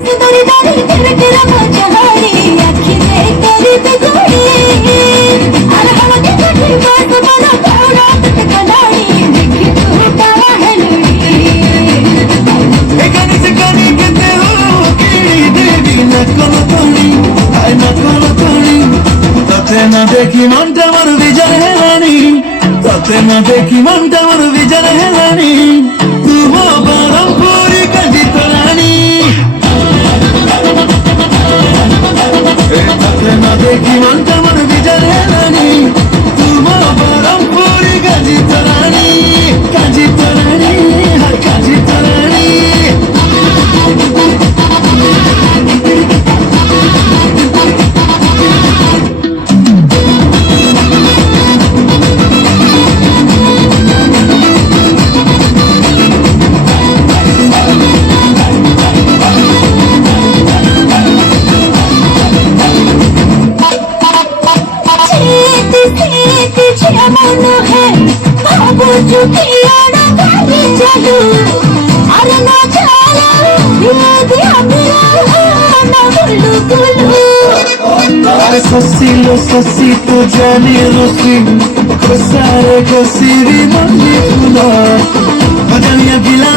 दरी दरी तेरे तेरा मजहारी आँखी में तेरी बिजली अरे हम के कठी बात बना थोड़ा तक कलाड़ी देखी तू तारा है लुड़ी এখানে সেখানে গেতে হলো কি দেবী না কোনো তনি আয় না কোনো তনি তাতে না দেখি মনটা আমার বিজয় হেলানি তাতে না দেখি মনটা আমার বিজয় হেলানি তুমো বরমপুরি কাজি তোলানি তাতে না দেখি মনটা আমার বিজয় হেলানি তুমো বরমপুরি কাজি তোলানি কাজি তোলানি হর কাজি তোলানি मनो है बाबू चुकिया ना गाड़ी चलू अरे ना चला ये दिया मेरा ना गुल्लू गुल्लू अरे ससीलो ससी तो जानी रोसी सारे को सीरी मंदी फुला बजनिया गिला